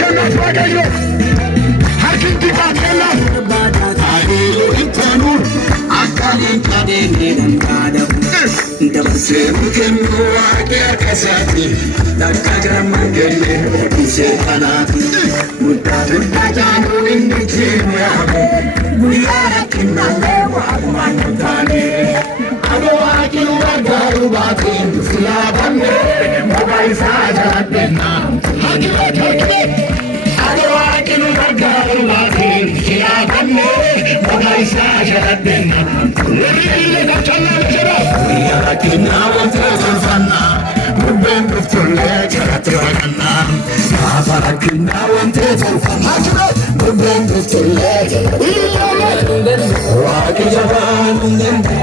كنات واقعيو هركنت فاتنا عاديلو انتانون عقالين قديمين قادم دبسي مكنو واقع كساتي دكاجر منجلي وكيسي قناتي مدى جانو انجتين ويامو وياركنا لو عدمان نتاني أدواكي وقارو باطين سلابني مبايسا جلدنا حكمت أدواكي وقارو باطين سلابني مبايسا جلدنا وريلي نتنا لجرب وياركنا وانتظرفنا مبين بفتولي جلدنا عفركنا وانتظرفنا مبين بفتولي جلدنا واقي جبان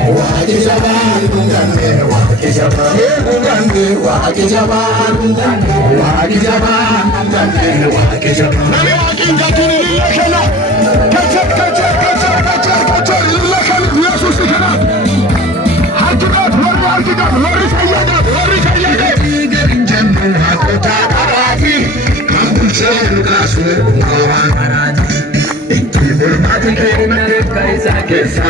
واقي جبان واقي جبان واقي جبان واقي جبان واقي جبان نبي واقي جاتوني للكنا كتر كتر كتر كتر كتر للكنا يسوس كنا حجبات وري حجبات وري سيادات وري سيادات جنب حقتا قراتي كم شيء كاسو قراتي Burmati kaisa kesa,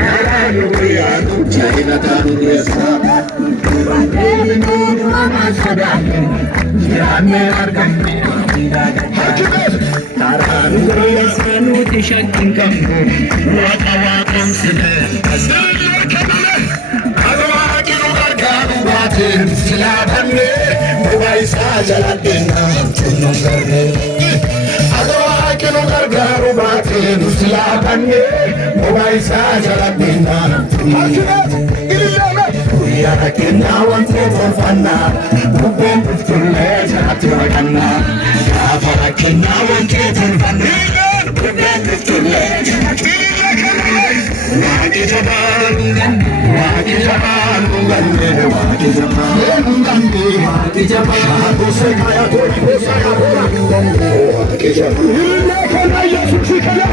karayu yanu chayna tanu kesa. Burmati nudu amasodani, jirame argami Hakimet, karayu yasanu tishakin kambu, wakawakam sile. Sile kamale, adwaki nugargaru batin silabane, mubaisa jaladena chunongane. Adwaki nugargaru batin silabane, mubaisa jaladena. Hakimet, ililame. Yarakina wante tofana, mubben biftule jatiwagana. Yafarakina wante tofana, mubben biftule jatiwagana. Waki jaban, waki jaban, waki jaban, waki jaban. Bose kaya tori, bose kaya tori, waki jaban. İlle kana Yesus kaya.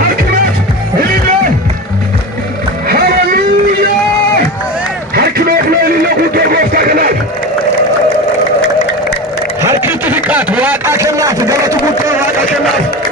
Hakimet, ille. Hallelujah. Hakimet ille kutu bosta kanat. Harkiti fikat, waka kanat, galatu kutu waka kanat.